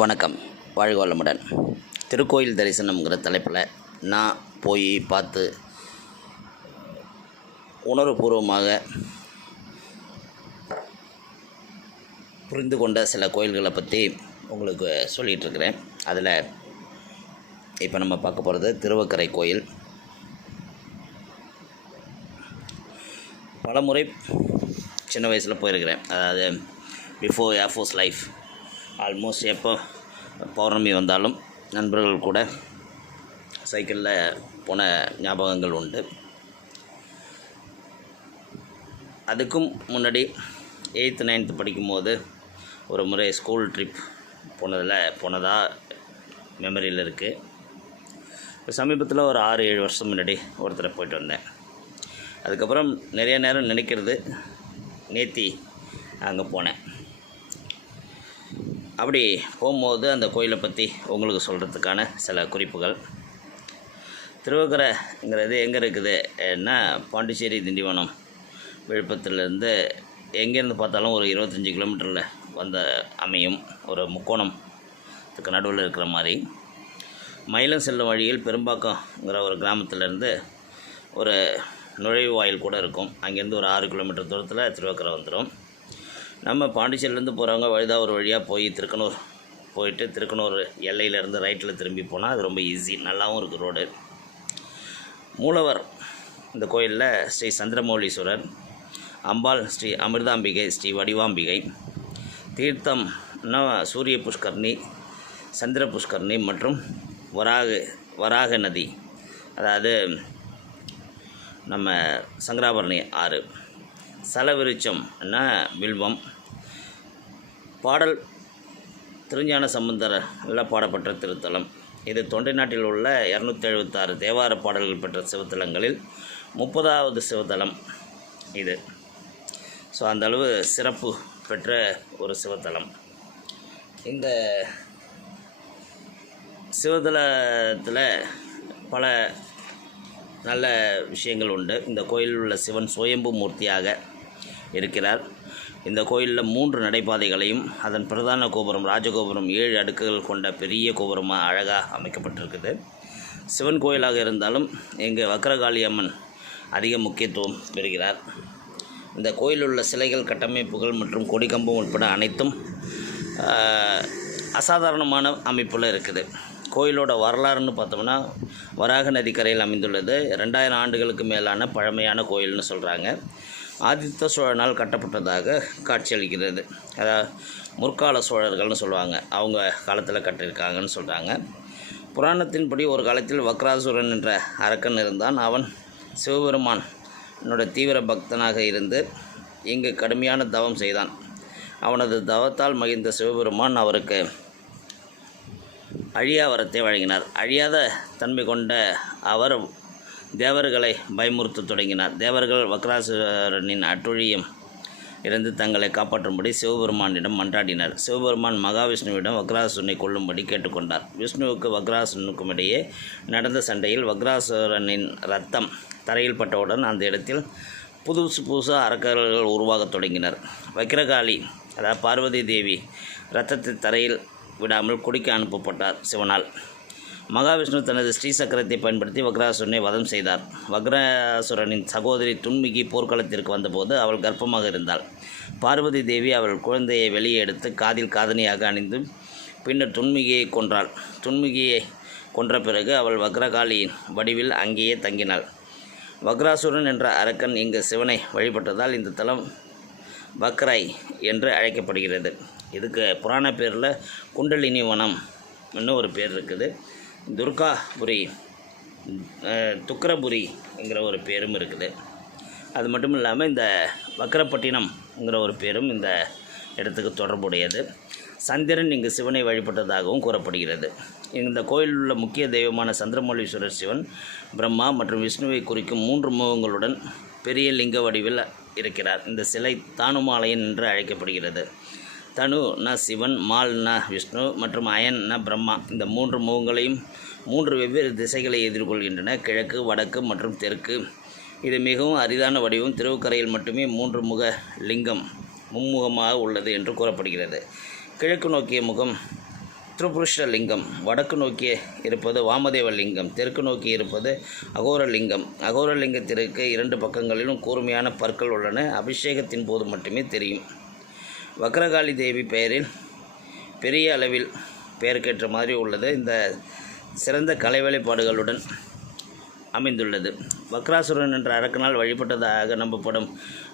வணக்கம். வாழ்க வளமுடன். திருக்கோயில் தரிசனம்ங்கிற தலைப்பில் நான் போய் பார்த்து உணர்வுபூர்வமாக புரிந்து கொண்ட சில கோயில்களை பற்றி உங்களுக்கு சொல்லிகிட்ருக்கிறேன் அதில் இப்போ நம்ம பார்க்க போகிறது திருவக்கரை கோயில். பலமுறை சின்ன வயசில் போயிருக்கிறேன். அதாவது பிஃபோர் ஏர்ஃபோர்ஸ் லைஃப் ஆல்மோஸ்ட் எப்போ பௌர்ணமி வந்தாலும் நண்பர்கள் கூட சைக்கிளில் போன ஞாபகங்கள் உண்டு. அதுக்கும் முன்னாடி எயித்து நைன்த்து படிக்கும்போது ஒரு முறை ஸ்கூல் ட்ரிப் போனதில் போனதாக மெமரியில் இருக்குது இப்போ சமீபத்தில் ஒரு ஆறு ஏழு வருஷம் முன்னாடி ஒருத்தரை போயிட்டு வந்தேன். அதுக்கப்புறம் நிறைய நேரம் நினைக்கிறது நேத்தி அங்கே போனேன். அப்படி போகும்போது அந்த கோயிலை பற்றி உங்களுக்கு சொல்கிறதுக்கான சில குறிப்புகள். திருவக்கரைங்கிறது எங்கே இருக்குது என்ன பாண்டிச்சேரி திண்டிவனம் விழுப்புரத்துலேருந்து எங்கேருந்து பார்த்தாலும் ஒரு இருபத்தஞ்சி கிலோமீட்டரில் வந்த அமையும். ஒரு முக்கோணத்துக்கு நடுவில் இருக்கிற மாதிரி. மயிலம் செல்லும் வழியில் பெரும்பாக்கம்ங்கிற ஒரு கிராமத்திலேருந்து ஒரு நுழைவு வாயில் கூட இருக்கும். அங்கேருந்து ஒரு ஆறு கிலோமீட்டர் தூரத்தில் திருவக்கரை வந்துடும். நம்ம பாண்டிச்சேரியிலேருந்து போகிறவங்க வழுதா ஒரு வழியாக போய் திருக்கனூர் போயிட்டு திருக்கனூர் எல்லையிலேருந்து ரைட்டில் திரும்பி போனால் அது ரொம்ப ஈஸி நல்லாவும் இருக்குது ரோடு மூலவர் இந்த கோயிலில் ஸ்ரீ சந்திரமௌலீஸ்வரர் அம்பாள் ஸ்ரீ அமிர்தாம்பிகை ஸ்ரீ வடிவாம்பிகை தீர்த்தம்னா சூரிய புஷ்கர்ணி சந்திர புஷ்கர்ணி மற்றும் வராக வராக நதி. அதாவது நம்ம சங்கராபரணி ஆறு. சலவிருச்சம்னா வில்வம் பாடல் திருஞான சம்பந்தரில் பாடப்பட்ட திருத்தலம். இது தொண்டை நாட்டில் உள்ள இரநூத்தி எழுபத்தாறு தேவார பாடல்கள் பெற்ற சிவத்தலங்களில் முப்பதாவது சிவத்தலம் இது. ஸோ அந்த அளவு சிறப்பு பெற்ற ஒரு சிவத்தலம். இந்த சிவத்தலத்தில் பல நல்ல விஷயங்கள் உண்டு. இந்த கோயிலில் உள்ள சிவன் சுயம்பு மூர்த்தியாக இருக்கிறார். இந்த கோயிலில் மூன்று நடைபாதைகளையும் அதன் பிரதான கோபுரம் ராஜகோபுரம் ஏழு அடுக்குகள் கொண்ட பெரிய கோபுரமாக அழகாக அமைக்கப்பட்டிருக்குது. சிவன் கோயிலாக இருந்தாலும் இங்கு வக்கரகாளி அம்மன் அதிக முக்கியத்துவம் பெறுகிறார். இந்த கோயிலில் உள்ள சிலைகள் கட்டமைப்புகள் மற்றும் கொடிக்கம்பம் உட்பட அனைத்தும் அசாதாரணமான அமைப்பில் இருக்குது. கோயிலோட வரலாறுன்னு பார்த்தோம்னா வராக நதிக்கரையில் அமைந்துள்ளது. ரெண்டாயிரம் ஆண்டுகளுக்கு மேலான பழமையான கோயில்னு சொல்கிறாங்க ஆதித்த சோழனால் கட்டப்பட்டதாக காட்சியளிக்கிறது. அதாவது முற்கால சோழர்கள்னு சொல்லுவாங்க. அவங்க காலத்தில் கட்டியிருக்காங்கன்னு சொல்கிறாங்க புராணத்தின்படி ஒரு காலத்தில் வக்ராசுரன் என்ற அரக்கன் இருந்தான். அவன் சிவபெருமான் என்னோட தீவிர பக்தனாக இருந்து இங்கு கடுமையான தவம் செய்தான். அவனது தவத்தால் மகிழ்ந்த சிவபெருமான் அவருக்கு அழியா வரத்தை வழங்கினார். அழியாத தன்மை கொண்ட அவர் தேவர்களை பயமுறுத்த தொடங்கினார். தேவர்கள் வக்ராசுரனின் அட்டுழியம் இருந்து தங்களை காப்பாற்றும்படி சிவபெருமானிடம் மன்றாடினார். சிவபெருமான் மகாவிஷ்ணுவிடம் வக்ராசுரனை கொல்லும்படி கேட்டுக்கொண்டார். விஷ்ணுவுக்கு வக்ராசுரனுக்கும் இடையே நடந்த சண்டையில் வக்ராசுரனின் ரத்தம் தரையில் பட்டவுடன் அந்த இடத்தில் புதுசு புதுசாக அறக்கர்கள் உருவாகத் தொடங்கினர். வக்கிரகாளி அதாவது பார்வதி தேவி ரத்தத்தை தரையில் விடாமல் குடிக்க அனுப்பப்பட்டார் சிவனால். மகாவிஷ்ணு தனது ஸ்ரீ சக்கரத்தை பயன்படுத்தி வக்ராசுரனை வதம் செய்தார். வக்ராசுரனின் சகோதரி துன்மிகி போர்க்களத்திற்கு வந்தபோது அவள் கர்ப்பமாக இருந்தாள். பார்வதி தேவி அவள் குழந்தையை வெளியே எடுத்து காதில் காதணியாக அணிந்து பின்னர் துன்மிகியை கொன்றாள். துன்மிகியை கொன்ற பிறகு அவள் வக்ரகாளியின் வடிவில் அங்கேயே தங்கினாள். வக்ராசுரன் என்ற அரக்கன் இங்கு சிவனை வழிபட்டதால் இந்த தலம் பக்ராய் என்று அழைக்கப்படுகிறது. இதுக்கு புராண பேரில் குண்டலினி வனம் இன்னும் ஒரு பேர் இருக்குது. துர்காபுரி துக்கரபுரிங்கிற ஒரு பேரும் இருக்குது. அது மட்டும் இல்லாமல் இந்த வக்கரப்பட்டினம்ங்கிற ஒரு பேரும் இந்த இடத்துக்கு தொடர்புடையது. சந்திரன் இங்கு சிவனை வழிபட்டதாகவும் கூறப்படுகிறது. இந்த கோயிலில் உள்ள முக்கிய தெய்வமான சந்திரமௌலீஸ்வரர் சிவன் பிரம்மா மற்றும் விஷ்ணுவை குறிக்கும் மூன்று முகங்களுடன் பெரிய லிங்க வடிவில் இருக்கிறார். இந்த சிலை தானுமாலயன் என்று அழைக்கப்படுகிறது. தனு ந சிவன் மால் ந விஷ்ணு மற்றும் அயன் ந பிரம்மா. இந்த மூன்று முகங்களையும் மூன்று வெவ்வேறு திசைகளை எதிர்கொள்கின்றன. கிழக்கு வடக்கு மற்றும் தெற்கு. இது மிகவும் அரிதான வடிவம். திருவுக்கரையில் மட்டுமே மூன்று முக லிங்கம் மும்முகமாக உள்ளது என்று கூறப்படுகிறது. கிழக்கு நோக்கிய முகம் திருபுருஷ லிங்கம். வடக்கு நோக்கி இருப்பது வாமதேவ லிங்கம். தெற்கு நோக்கி இருப்பது அகோரலிங்கம் அகோரலிங்கத்திற்கு இரண்டு பக்கங்களிலும் கூர்மையான பற்கள் உள்ளன. அபிஷேகத்தின் போது மட்டுமே தெரியும். வக்ரகாளி தேவி பெயரில் பெரிய அளவில் பெயருக்கேற்ற மாதிரி உள்ளது. இந்த சிறந்த கலை வேலைப்பாடுகளுடன் அமைந்துள்ளது. வக்ராசுரன் என்ற அரக்கனால் வழிபட்டதாக நம்பப்படும்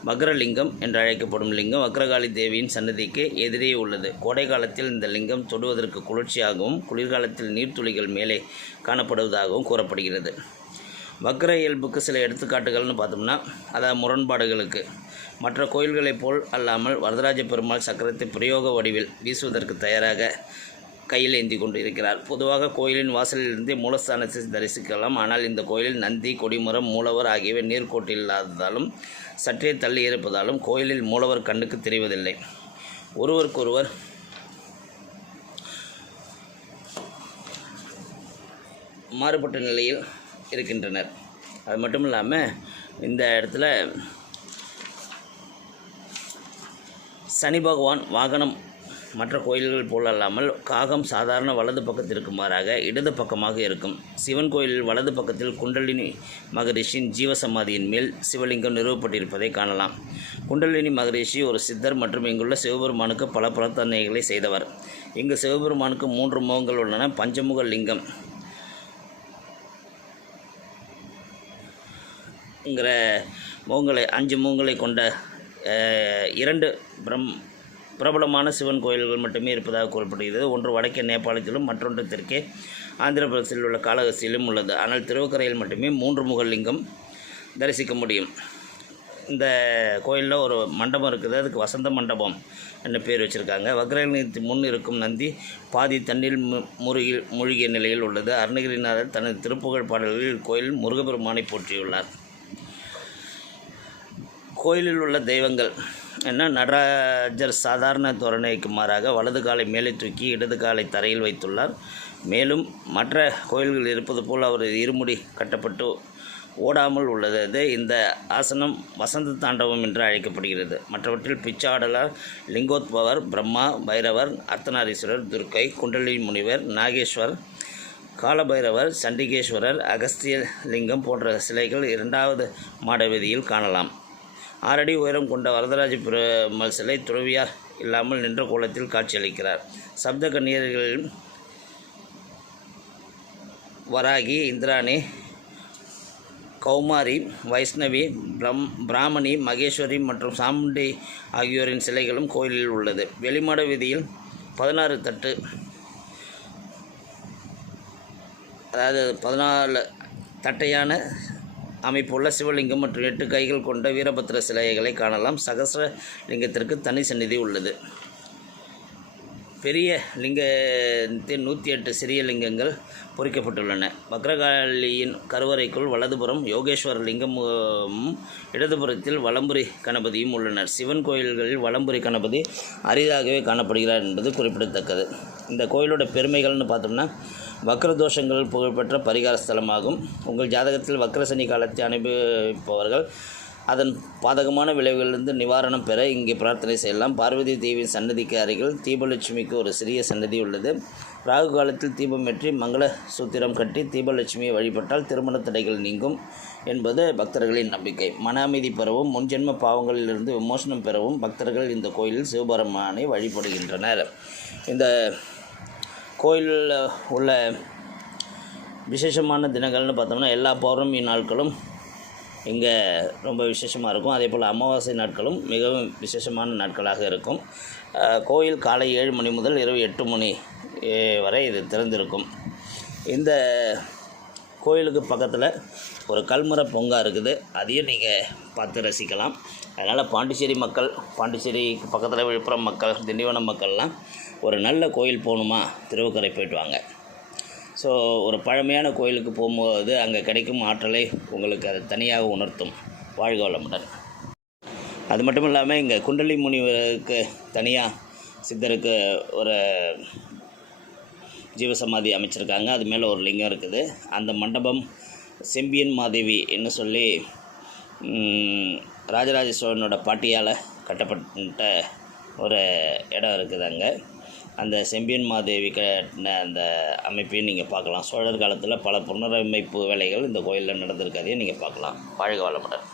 வக்ரலிங்கம் என்று அழைக்கப்படும் லிங்கம் வக்ரகாளி தேவியின் சன்னதிக்கு எதிரே உள்ளது. கோடை காலத்தில் இந்த லிங்கம் தொடுவதற்கு குளிர்ச்சியாகவும் குளிர்காலத்தில் நீர்த்துளிகள் மேலே காணப்படுவதாகவும் கூறப்படுகிறது. வக்ர இயல்புக்கு சில எடுத்துக்காட்டுகள்னு பார்த்தோம்னா அதாவது முரண்பாடுகளுக்கு. மற்ற கோயில்களைப் போல் அல்லாமல் வரதராஜ பெருமாள் சக்கரத்தை பிரயோக வடிவில் வீசுவதற்கு தயாராக கையில் ஏந்தி கொண்டு இருக்கிறார் பொதுவாக கோயிலின் வாசலிலிருந்து மூலஸ்தானத்தை தரிசிக்கலாம். ஆனால் இந்த கோயிலில் நந்தி கொடிமரம் மூலவர் ஆகியவை நீர்க்கோட்டில் இல்லாததாலும் சற்றே தள்ளி இருப்பதாலும் கோயிலில் மூலவர் கண்ணுக்கு தெரிவதில்லை. ஒருவருக்கொருவர் மாறுபட்ட நிலையில் இருக்கின்றனர். அது மட்டும் இல்லாமல் இந்த இடத்துல சனி பகவான் வாகனம் மற்ற கோயில்கள் போல் அல்லாமல் காகம் சாதாரண வலது பக்கத்திற்கு மாறாக இடது பக்கமாக இருக்கும். சிவன் கோயிலில் வலது பக்கத்தில் குண்டலினி மகரிஷியின் ஜீவசமாதியின் மேல் சிவலிங்கம் நிறுவப்பட்டிருப்பதை காணலாம். குண்டலினி மகரிஷி ஒரு சித்தர் மற்றும் இங்குள்ள சிவபெருமானுக்கு பல பிரார்த்தனைகளை செய்தவர். இங்கு சிவபெருமானுக்கு மூன்று முகங்கள் உள்ளன. பஞ்சமுக லிங்கம் ங்கிற முகங்களை அஞ்சு முகங்களை கொண்ட இரண்டு பிரம் பிரபலமான சிவன் கோயில்கள் மட்டுமே இருப்பதாக கூறப்படுகிறது. ஒன்று வடக்கே நேபாளத்திலும் மற்றொன்று தெற்கே ஆந்திர பிரதேசத்தில் உள்ள காலகசியிலும் உள்ளது. ஆனால் திருவக்கரையில் மட்டுமே மூன்று முகலிங்கம் தரிசிக்க முடியும். இந்த கோயிலில் ஒரு மண்டபம் இருக்குது. அதுக்கு வசந்த மண்டபம் என்று பேர் வச்சுருக்காங்க. வக்ரலிங்கத்தின் முன் இருக்கும் நந்தி பாதி தண்ணீர் மு- முருகி மூழ்கிய நிலையில் உள்ளது. அருணகிரிநாதர் தனது திருப்புகழ் பாடல்களில் கோயில் முருகப்பெருமானை போற்றியுள்ளார். கோயிலில் உள்ள தெய்வங்கள். என்ன நடராஜர் சாதாரண தோரணைக்கு மாறாக வலது காலை மேலே தூக்கி இடது காலை தரையில் வைத்துள்ளார். மேலும் மற்ற கோயில்கள் இருப்பது போல் அவர் இருமுடி கட்டப்பட்டு ஓடாமல் உள்ளது. இந்த ஆசனம் வசந்த தாண்டவம் என்று அழைக்கப்படுகிறது. மற்றவற்றில் பிச்சாடலார் லிங்கோத்பவர் பிரம்மா பைரவர் அர்த்தநாரீஸ்வரர் துர்க்கை குண்டலி முனிவர் நாகேஸ்வர் காலபைரவர் சண்டிகேஸ்வரர் அகஸ்திய லிங்கம் போன்ற சிலைகள் இரண்டாவது மாடவீதியில் காணலாம். ஆறடி உயரம் கொண்ட வரதராஜ பெருமாள் சிலை துறவியார் இல்லாமல் நின்ற கோலத்தில் காட்சியளிக்கிறார். சப்த கன்னியர்களில் வராகி இந்திராணி கௌமாரி வைஷ்ணவி பிரம் பிராமணி மகேஸ்வரி மற்றும் சாமுண்டி ஆகியோரின் சிலைகளும் கோயிலில் உள்ளது. வெளிமாட வீதியில் பதினாறு தட்டு அதாவது பதினாலு தட்டையான அமைப்புள்ள சிவலிங்கம் மற்றும் எட்டு கைகள் கொண்ட வீரபத்திர சிலைகளை காணலாம். சகசிர லிங்கத்திற்கு தனி சந்நிதி உள்ளது. பெரிய லிங்கத்தின் நூற்றி எட்டு சிறிய லிங்கங்கள் பொறிக்கப்பட்டுள்ளன. வக்ரகாளியின் கருவறைக்குள் வலதுபுறம் யோகேஸ்வர லிங்கமும் இடதுபுறத்தில் வலம்புரி கணபதியும் உள்ளனர். சிவன் கோயில்களில் வலம்புரி கணபதி அரிதாகவே காணப்படுகிறார் என்பது குறிப்பிடத்தக்கது. இந்த கோயிலோட பெருமைகள்னு பார்த்தோம்னா வக்ர தோஷங்கள் புகழ்பெற்ற பரிகார ஸ்தலமாகும். உங்கள் ஜாதகத்தில் வக்ரசனி காலத்தை அனுபவிப்பவர்கள் அதன் பாதகமான விளைவுகளிலிருந்து நிவாரணம் பெற இங்கே பிரார்த்தனை செய்யலாம். பார்வதி தேவியின் சன்னதிக்கு அருகில் தீபலட்சுமிக்கு ஒரு சிறிய சன்னதி உள்ளது. ராகு காலத்தில் தீபம் வெற்றி மங்கள சூத்திரம் கட்டி தீபலட்சுமியை வழிபட்டால் திருமண தடைகள் நீங்கும் என்பது பக்தர்களின் நம்பிக்கை. மன அமைதி பெறவும் முன்ஜென்ம பாவங்களிலிருந்து விமோசனம் பெறவும் பக்தர்கள் இந்த கோயிலில் சிவபெருமானை வழிபடுகின்றனர். இந்த கோயிலில் உள்ள விசேஷமான தினங்கள்னு பார்த்தோம்னா எல்லா பௌர்ணமி நாட்களும் இங்கே ரொம்ப விசேஷமாக இருக்கும். அதே போல் அமாவாசை நாட்களும் மிகவும் விசேஷமான நாட்களாக இருக்கும். கோயில் காலை ஏழு மணி முதல் இரவு எட்டு மணி வரை இது திறந்திருக்கும். இந்த கோயிலுக்கு பக்கத்தில் ஒரு கல்முறை பொங்கா இருக்குது. அதையும் நீங்கள் பார்த்து ரசிக்கலாம். அதனால் பாண்டிச்சேரி மக்கள் பாண்டிச்சேரிக்கு பக்கத்தில் விழுப்புரம் மக்கள் திண்டிவனம் மக்கள்லாம் ஒரு நல்ல கோயில் போகணுமா? திருவக்கரை போயிட்டு வாங்க. ஸோ ஒரு பழமையான கோயிலுக்கு போகும்போது அங்கே கிடைக்கும் ஆற்றலை உங்களுக்கு அது தனியாக உணர்த்தும். வாழ்க வளமுடன். அது மட்டும் இல்லாமல் இங்கே குண்டலி முனிவருக்கு தனியாக சித்தருக்கு ஒரு ஜீவசமாதி அமைச்சிருக்காங்க. அது மேலே ஒரு லிங்கம் இருக்குது. அந்த மண்டபம் செம்பியன் மாதேவி என்று சொல்லி ராஜராஜ சோழனோட பாட்டியால் கட்டப்பட்ட ஒரு இடம் இருக்குது அங்கே. அந்த செம்பியன் மாதேவி கட்டின அந்த அமைப்பையும் நீங்கள் பார்க்கலாம். சோழர் காலத்தில் பல புனரமைப்பு வேலைகள் இந்த கோயிலில் நடந்திருக்கதையும் நீங்கள் பார்க்கலாம். வாழ்க வளமுடன்.